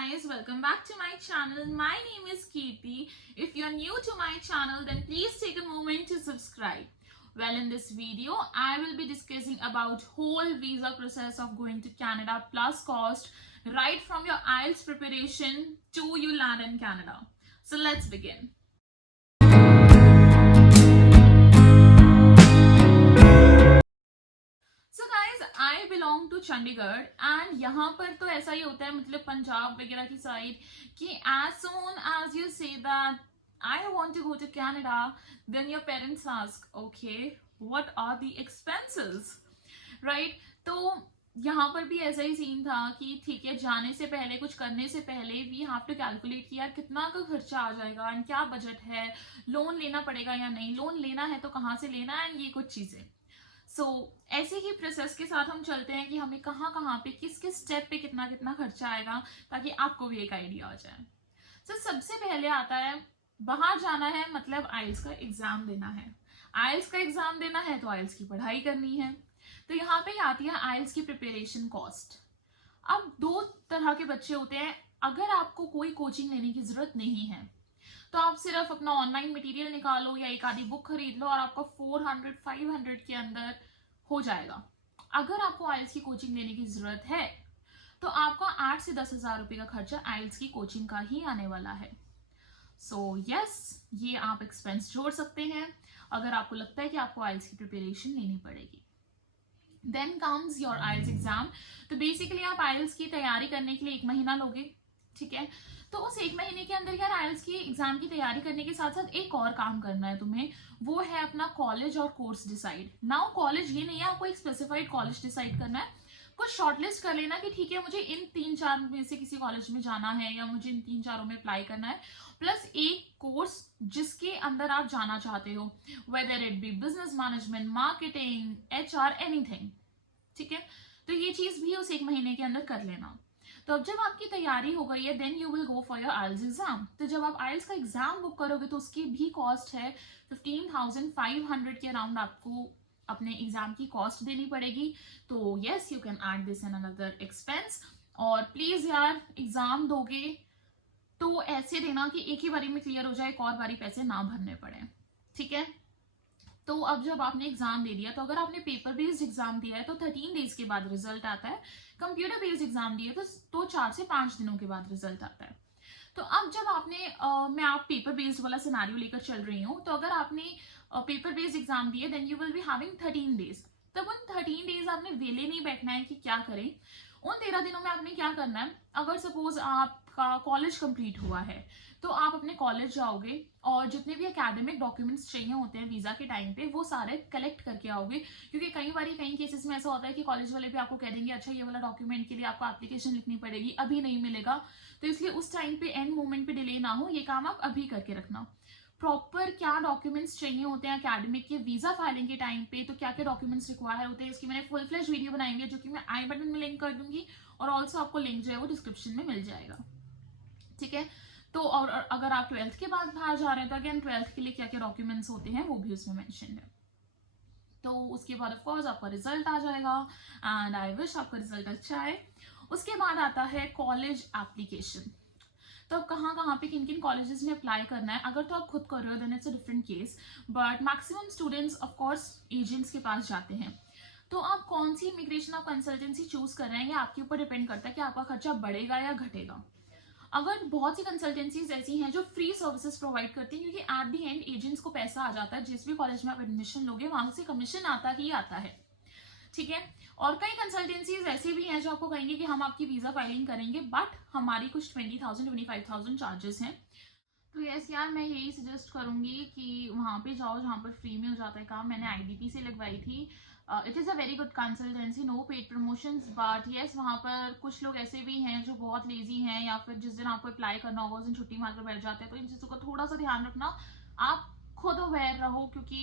guys, welcome back to my channel. My name is Kirti. If you're new to my channel, then please take a moment to subscribe. Well, in this video, I will be discussing about whole visa process of going to Canada plus cost, right from your IELTS preparation to you land in Canada. So let's begin. So guys, I belong to Chandigarh and यहाँ पर तो ऐसा ही होता है, मतलब पंजाब वगैरह की side कि as soon as you say that I want to go to Canada, then your parents ask, okay, what are the expenses, right? तो यहाँ पर भी ऐसा ही सीन था कि ठीक है, जाने से पहले, कुछ करने से पहले वी हैव टू कैलकुलेट कि यार कितना का खर्चा आ जाएगा एंड क्या बजट है, लोन लेना पड़ेगा या नहीं, लोन लेना है तो कहाँ से लेना है, एंड ये कुछ चीजें। ऐसे ही प्रोसेस के साथ हम चलते हैं कि हमें कहाँ कहाँ पे किस किस स्टेप पे कितना कितना खर्चा आएगा, ताकि आपको भी एक आइडिया हो जाए। सबसे पहले आता है, बाहर जाना है मतलब आइल्स का एग्जाम देना है। आइल्स का एग्जाम देना है तो आइल्स की पढ़ाई करनी है। तो यहाँ पे आती है आइल्स की प्रिपरेशन कॉस्ट। अब दो तरह के बच्चे होते हैं। अगर आपको कोई कोचिंग लेने की जरूरत नहीं है तो आप सिर्फ अपना ऑनलाइन मटेरियल निकालो या एक आधी बुक खरीद लो और आपका 400-500 के अंदर हो जाएगा। अगर आपको आइल्स की कोचिंग लेने की जरूरत है तो आपका 8 से 10 हजार रुपए का खर्चा आइल्स की कोचिंग का ही आने वाला है। यस, ये आप एक्सपेंस जोड़ सकते हैं अगर आपको लगता है कि आपको आइल्स की प्रिपरेशन लेनी पड़ेगी। Then comes your IELTS exam. तो बेसिकली आप आइल्स की तैयारी करने के लिए 1 महीना लोगे, ठीक है। तो उस 1 महीने के अंदर यार आइल्स की एग्जाम की तैयारी करने के साथ साथ एक और काम करना है तुम्हें, वो है अपना कॉलेज और कोर्स डिसाइड। नाउ कॉलेज ये नहीं है आपको एक स्पेसिफाइड कॉलेज डिसाइड करना है, कुछ शॉर्टलिस्ट कर लेना कि ठीक है मुझे इन 3-4 में से किसी कॉलेज में जाना है या मुझे इन 3-4 में अप्लाई करना है, प्लस एक कोर्स जिसके अंदर आप जाना चाहते हो, whether it be business management, marketing, HR, anything, ठीक है। तो ये चीज भी उस 1 महीने के अंदर कर लेना। तो अब जब आपकी तैयारी हो गई है, then you will go for your IELTS exam. तो जब आप आइल्स का एग्जाम बुक करोगे तो उसकी भी कॉस्ट है 15,500 के अराउंड आपको अपने एग्जाम की कॉस्ट देनी पड़ेगी। तो yes, you can add this in another expense. और प्लीज यार, एग्जाम दोगे तो ऐसे देना कि एक ही बारी में क्लियर हो जाए, एक और बारी पैसे ना भरने पड़े, ठीक है। तो अब जब आपने एग्जाम दे दिया, तो अगर आपने पेपर बेस्ड एग्जाम दिया है तो 13 डेज के बाद रिजल्ट आता है। कंप्यूटर बेस्ड एग्जाम दिया तो 4 से 5 दिनों के बाद रिजल्ट आता है। तो अब जब आपने मैं आप पेपर बेस्ड वाला सिनेरियो लेकर चल रही हूँ, तो अगर आपने पेपर बेस्ड एग्जाम दिए then you will be having 13 days. तब उन 13 डेज आपने वेले नहीं बैठना है कि क्या करें। उन 13 दिनों में आपने क्या करना है, अगर सपोज आपका कॉलेज कंप्लीट हुआ है तो आप अपने कॉलेज जाओगे और जितने भी एकेडमिक डॉक्यूमेंट्स चाहिए होते हैं वीजा के टाइम पे वो सारे कलेक्ट करके आओगे। क्योंकि कई केसेस में ऐसा होता है कि कॉलेज वाले भी आपको कह देंगे अच्छा ये वाला डॉक्यूमेंट के लिए आपको एप्लीकेशन लिखनी पड़ेगी, अभी नहीं मिलेगा। तो इसलिए उस टाइम पे एंड मोमेंट पे डिले ना हो, ये काम आप अभी करके रखना। प्रॉपर क्या डॉक्यूमेंट्स चाहिए होते हैं एकेडमिक के वीजा फाइलिंग के टाइम पे, तो क्या क्या डॉक्यूमेंट्स रिक्वायर होते हैं, इसकी मैंने फुल फ्लैश वीडियो बनाई है जो कि मैं आई बटन में लिंक कर दूंगी, और ऑल्सो आपको लिंक जो है वो डिस्क्रिप्शन में मिल जाएगा, ठीक है। तो और अगर आप 12th के बाद बाहर जा रहे हैं तो अगेन 12th के लिए क्या क्या डॉक्यूमेंट्स होते हैं वो भी उसमें मेंशन है। तो उसके बाद ऑफ कोर्स आपका रिजल्ट आ जाएगा एंड आई विश आपका रिजल्ट अच्छा है। उसके बाद आता है कॉलेज एप्लीकेशन। तो अब कहाँ पे किन किन कॉलेजेस में अप्लाई करना है, अगर तो आप खुद कर रहे हो then it's a different case, but maximum students of course agents के पास जाते हैं। तो आप कौन सी इमिग्रेशन और कंसल्टेंसी चूज कर रहे हैं ये आपके ऊपर डिपेंड करता है कि आपका खर्चा बढ़ेगा या घटेगा। अगर बहुत सी कंसल्टेंसीज ऐसी हैं जो फ्री सर्विसेज प्रोवाइड करती हैं, क्योंकि एट द एंड एजेंट्स को पैसा आ जाता है, जिस भी कॉलेज में आप एडमिशन लोगे वहां से कमीशन आता ही आता है, ठीक है। और कई कंसल्टेंसीज ऐसे भी हैं जो आपको कहेंगे कि हम आपकी वीजा फाइलिंग करेंगे बट हमारी कुछ 20,000-25,000 चार्जेस हैं। तो यस यार, मैं यही सजेस्ट करूंगी कि वहां पे जाओ जहां पर फ्री में हो जाता है काम। मैंने IDP से लगवाई थी। It is a very good consultancy, no paid promotions, but yes वहां पर कुछ लोग ऐसे भी हैं जो बहुत लेजी हैं, या फिर जिस दिन आपको अप्लाई करना होगा उस दिन छुट्टी मारकर बैठ जाते हैं। तो इन चीज़ों का थोड़ा सा ध्यान रखना, आप खुद अवेयर रहो, क्योंकि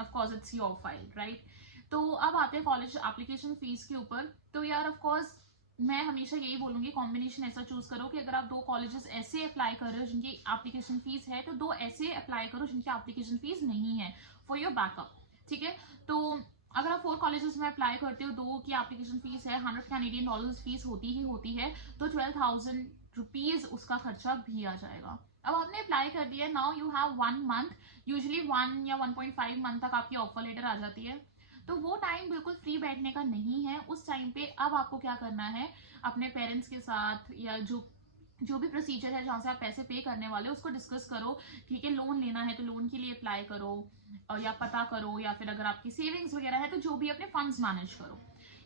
of course it's your file, right. तो अब आते हैं कॉलेज एप्लीकेशन फीस के ऊपर। तो यार ऑफकोर्स मैं हमेशा यही बोलूंगी, कॉम्बिनेशन ऐसा चूज करो कि अगर आप 2 कॉलेजेस ऐसे अप्लाई कर रहे हो जिनकी एप्लीकेशन फीस है तो 2 ऐसे अप्लाई करो जिनकी एप्लीकेशन फीस नहीं है, फॉर योर बैकअप, ठीक है। तो अगर आप 4 कॉलेजेस में अप्लाई करते हो, 2 की एप्लीकेशन फीस है, 100 कैनेडियन डॉलर्स फीस होती ही होती है, तो 12,000 रुपीज उसका खर्चा भी आ जाएगा। अब आपने अप्लाई कर दिया, now you have 1 month, usually 1 या 1.5 मंथ तक आपकी ऑफर लेटर आ जाती है। तो वो टाइम बिल्कुल फ्री बैठने का नहीं है। उस टाइम पे अब आपको क्या करना है, अपने पेरेंट्स के साथ या जो भी प्रोसीजर है जहाँ से आप पैसे पे करने वाले हो उसको डिस्कस करो। ठीक है, लोन लेना है तो लोन के लिए अप्लाई करो, या पता करो, या फिर अगर आपकी सेविंग्स वगैरह है तो जो भी अपने फंड्स मैनेज करो।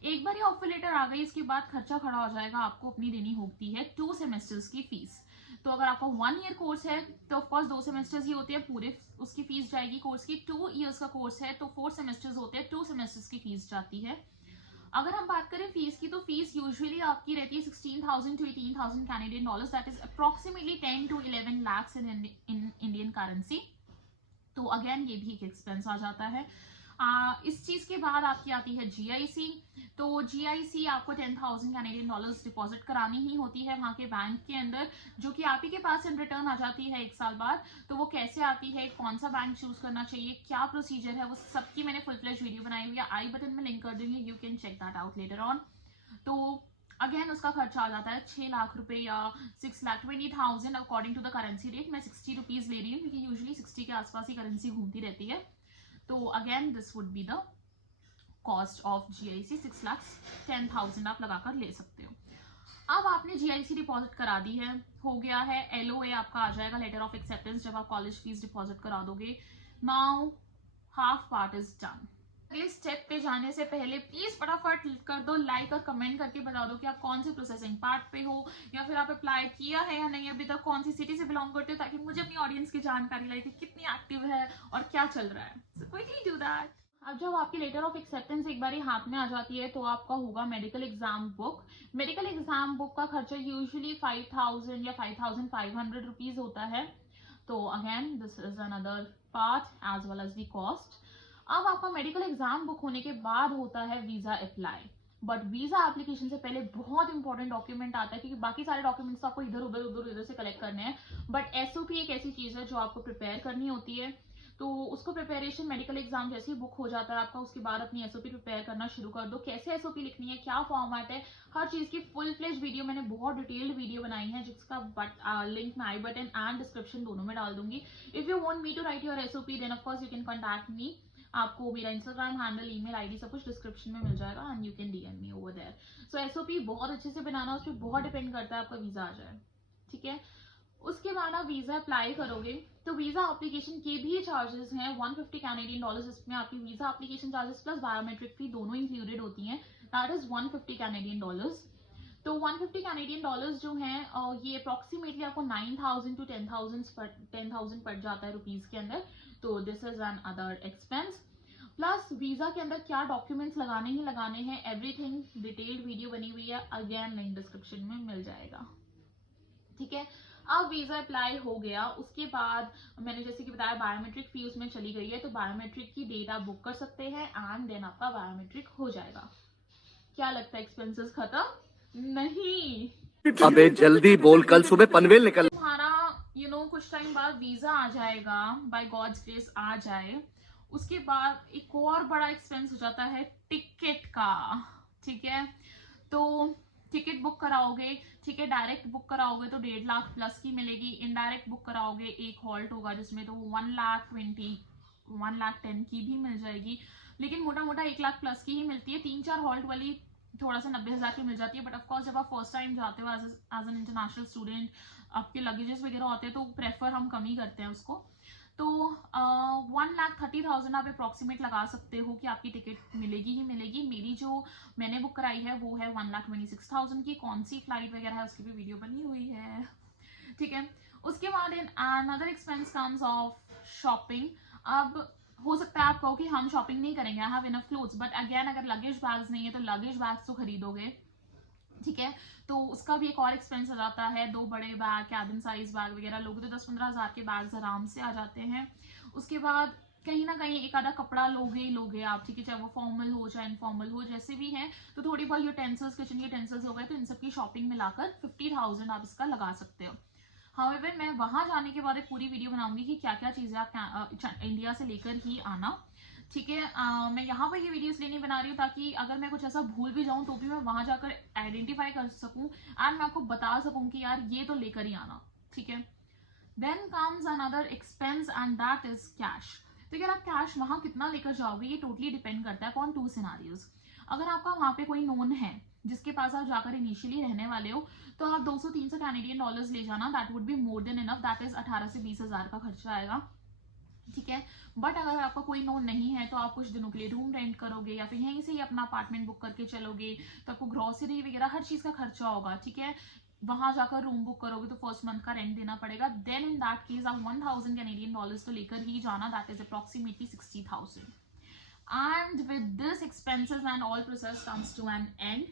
एक बार ये ऑफर लेटर आ गई, इसके बाद खर्चा खड़ा हो जाएगा, आपको अपनी देनी होती है 2 सेमेस्टर्स की फीस। तो अगर आपका 1 ईयर कोर्स है तो ऑफकोर्स 2 सेमेस्टर्स ही होते हैं, पूरे उसकी फीस जाएगी कोर्स की। 2 इयर्स का कोर्स है तो 4 सेमेस्टर्स होते हैं, 2 सेमेस्टर्स की फीस जाती है। अगर हम बात करें फीस की, तो फीस यूजुअली आपकी रहती है 16,000 to 18,000 Canadian dollars, that is approximately 10 to 11 lakhs in Indian currency. तो अगेन ये भी एक एक्सपेंस आ जाता है। इस चीज के बाद आपकी आती है जीआईसी। तो जीआईसी आपको 10,000 कैनेडियन डॉलर्स डिपॉजिट करानी ही होती है वहां के बैंक के अंदर, जो कि आप ही के पास इन रिटर्न आ जाती है 1 साल बाद। तो वो कैसे आती है, कौन सा बैंक चूज करना चाहिए, क्या प्रोसीजर है, वो सबकी मैंने फुल फ्लेज वीडियो बनाई हुई है, आई बटन में लिंक कर दूंगी, you can check that out later on. तो अगेन उसका खर्चा आ जाता है 6 लाख रुपए या 6,20,000 according to the currency rate. मैं 60 रुपीज ले रही हूँ क्योंकि यूजुअली 60 के आसपास ही करेंसी घूमती रहती है। तो again this would be the cost of GIC, 6,10,000 आप लगाकर ले सकते हो। अब आपने जीआईसी डिपॉजिट करा दी है, हो गया है, एलओए आपका आ जाएगा, लेटर ऑफ एक्सेप्टेंस, जब आप कॉलेज फीस डिपॉजिट करा दोगे। Now half part is done. अगले स्टेप पे जाने से पहले प्लीज फटाफट कर दो लाइक और कमेंट करके बता दो कि आप कौन से प्रोसेसिंग पार्ट पे हो, या फिर आप अप्लाई किया है या नहीं अभी तक, कौन सी सिटी से बिलोंग करते हो, ताकि मुझे अपनी ऑडियंस की जानकारी लगे कि कितनी एक्टिव है और क्या चल रहा है। So quickly do that. अब जब आपकी लेटर ऑफ एक्सेप्टेंस एक बार हाथ में आ जाती है तो आपका होगा medical exam book. Medical exam book का खर्चा यूजुअली 5,000 या 5,500 रुपीज होता है। तो again this is another part as well as the cost. अब आपका मेडिकल एग्जाम बुक होने के बाद होता है visa apply. But visa application से पहले बहुत इंपॉर्टेंट डॉक्यूमेंट आता है, क्योंकि बाकी सारे डॉक्यूमेंट्स तो आपको इधर उधर से कलेक्ट करने हैं, बट एसओपी एक ऐसी चीज है जो आपको प्रिपेयर करनी होती है। तो उसको प्रिपरेशन मेडिकल एग्जाम जैसे ही बुक हो जाता है आपका, उसके बाद अपनी एसओपी प्रिपेयर करना शुरू कर दो। कैसे एसओपी लिखनी है, क्या फॉर्मेट है, हर चीज की फुल फ्लेज वीडियो मैंने बहुत डिटेल्ड वीडियो बनाई है, जिसका लिंक मैं आई बटन एंड डिस्क्रिप्शन दोनों में डाल दूंगी। If you want me to write your SOP then of course you can contact me. आपको मेरा इंस्टाग्राम हैंडल, ईमेल आईडी सब कुछ डिस्क्रिप्शन में मिल जाएगा and you can DM me over there. So SOP बहुत अच्छे से बनाना, उस पर बहुत डिपेंड करता है आपका वीजा आ जाए। ठीक है, उसके बाद आप वीजा अप्लाई करोगे तो वीजा एप्लीकेशन के भी चार्जेस हैं 150 कैनेडियन डॉलर्स। इसमें आपकी visa application charges plus biometric fee दोनों इंक्लूडेड होती हैं, दैट इज 150 कैनेडियन डॉलर्स। तो 150 कैनेडियन डॉलर्स जो हैं ये अप्रोक्सीमेटली आपको 9,000 to 10,000 पड़ जाता है रुपीज के अंदर। तो this is an other expense. Plus visa के अंदर क्या डॉक्यूमेंट्स लगाने ही लगाने हैं, एवरीथिंग डिटेल्ड वीडियो बनी हुई है, अगेन लिंक डिस्क्रिप्शन में मिल जाएगा। ठीक है, अब वीजा अप्लाई हो गया, उसके बाद मैंने जैसे कि बताया बायोमेट्रिक फी उसमें चली गई है, तो बायोमेट्रिक की डेट आप बुक कर सकते हैं एंड देन आपका बायोमेट्रिक हो जाएगा। क्या लगता है, एक्सपेंसेस खत्म? नहीं, अबे जल्दी बोल, कल सुबह पनवेल निकल। तुम्हारा कुछ टाइम बाद वीजा आ जाएगा, बाय गॉड्स ग्रेस आ जाए, उसके बाद एक और बड़ा एक्सपेंस हो जाता है टिकट का। ठीक है, तो टिकट बुक कराओगे, ठीक है, डायरेक्ट बुक कराओगे तो 1.5 लाख प्लस की मिलेगी, इनडायरेक्ट बुक कराओगे एक हॉल्ट होगा जिसमें, तो 1,10,000 की भी मिल जाएगी, लेकिन मोटा मोटा 1 लाख प्लस की ही मिलती है। 3-4 हॉल्ट वाली थोड़ा सा 90,000 की मिल जाती है। बट ऑफकोर्स जब आप फर्स्ट टाइम जाते हो एज एन इंटरनेशनल स्टूडेंट, आपके लगेजेस वगैरह होते हैं तो प्रेफर हम कम ही करते हैं उसको। तो 1,30,000 आप अप्रोक्सीमेट लगा सकते हो कि आपकी टिकट मिलेगी ही मिलेगी। मेरी जो मैंने बुक कराई है वो है 1,26,000 की। कौन सी फ्लाइट वगैरह है उसकी भी वीडियो बनी हुई है। ठीक है, उसके बाद another expense comes of shopping. अब हो सकता है आप कहो कि हम शॉपिंग नहीं करेंगे, I have enough clothes, but again अगर लगेज बैग्स नहीं है तो लगेज बैग्स तो खरीदोगे। ठीक है, तो उसका भी एक और एक्सपेंस आ जाता है। 2 बड़े बैग, कैबिन साइज बैग वगैरह लोगे तो 10-15 हजार के बैग्स आराम से आ जाते हैं। उसके बाद कहीं ना कहीं एक आधा कपड़ा लोगे ही लोगे आप, ठीक है, चाहे वो फॉर्मल हो चाहे इनफॉर्मल हो, जैसे भी है। तो थोड़ी बहुत यूटेंसिल्स, किचन यूटेंसिल्स हो गए, तो इन सब की शॉपिंग मिलाकर 50,000 आप इसका लगा सकते हो। हाउएवर मैं वहां जाने के बाद एक पूरी वीडियो बनाऊंगी कि क्या क्या चीजें आप इंडिया से लेकर ही आना। ठीक है। मैं यहाँ पर ये वीडियो इसलिए नहीं बना रही हूँ ताकि अगर मैं कुछ ऐसा भूल भी जाऊँ तो भी मैं वहां जाकर आइडेंटिफाई कर सकूँ एंड मैं आपको बता सकूँ कि यार ये तो लेकर ही आना, ठीक है। Then comes another expense and that is cash. तो यार आप कैश वहां कितना लेकर जाओगे ये टोटली डिपेंड करता है अपॉन टू सिनारियोज। अगर आपका वहां पे कोई नोन है जिसके पास आप जाकर इनिशियली रहने वाले हो तो आप 200-300 कैनेडियन डॉलर्स ले जाना, that would be more than enough, that is 18 से 20 हजार का खर्चा आएगा, ठीक है। बट अगर आपका कोई नोन नहीं है तो आप कुछ दिनों के लिए रूम रेंट करोगे या फिर यहीं से ही अपना अपार्टमेंट बुक करके चलोगे तो आपको ग्रोसरी वगैरह हर चीज का खर्चा होगा, ठीक है। वहां जाकर रूम बुक करोगे तो फर्स्ट मंथ का रेंट देना पड़ेगा। देन इन दैट केस आप 1000 कैनेडियन डॉलर्स तो लेकर ही जाना, that is approximately 60,000। And with this expenses and all process comes to an end,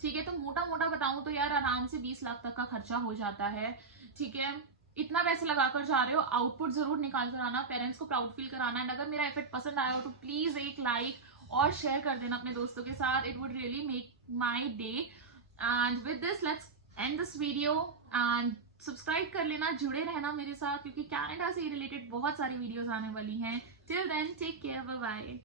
ठीक है। तो मोटा मोटा बताऊं तो यार आराम से 20 लाख तक का खर्चा हो जाता है, ठीक है। इतना पैसे लगाकर जा रहे हो, आउटपुट जरूर निकाल कर आना, पेरेंट्स को प्राउड फील कराना। एंड अगर मेरा एफर्ट पसंद आया हो तो प्लीज एक लाइक और शेयर कर देना अपने दोस्तों के साथ, it would really make my day. And with this let's end this video and subscribe कर लेना, जुड़े रहना मेरे साथ क्योंकि कनाडा से रिलेटेड बहुत सारी वीडियोस आने वाली हैं। Till then take care, bye bye.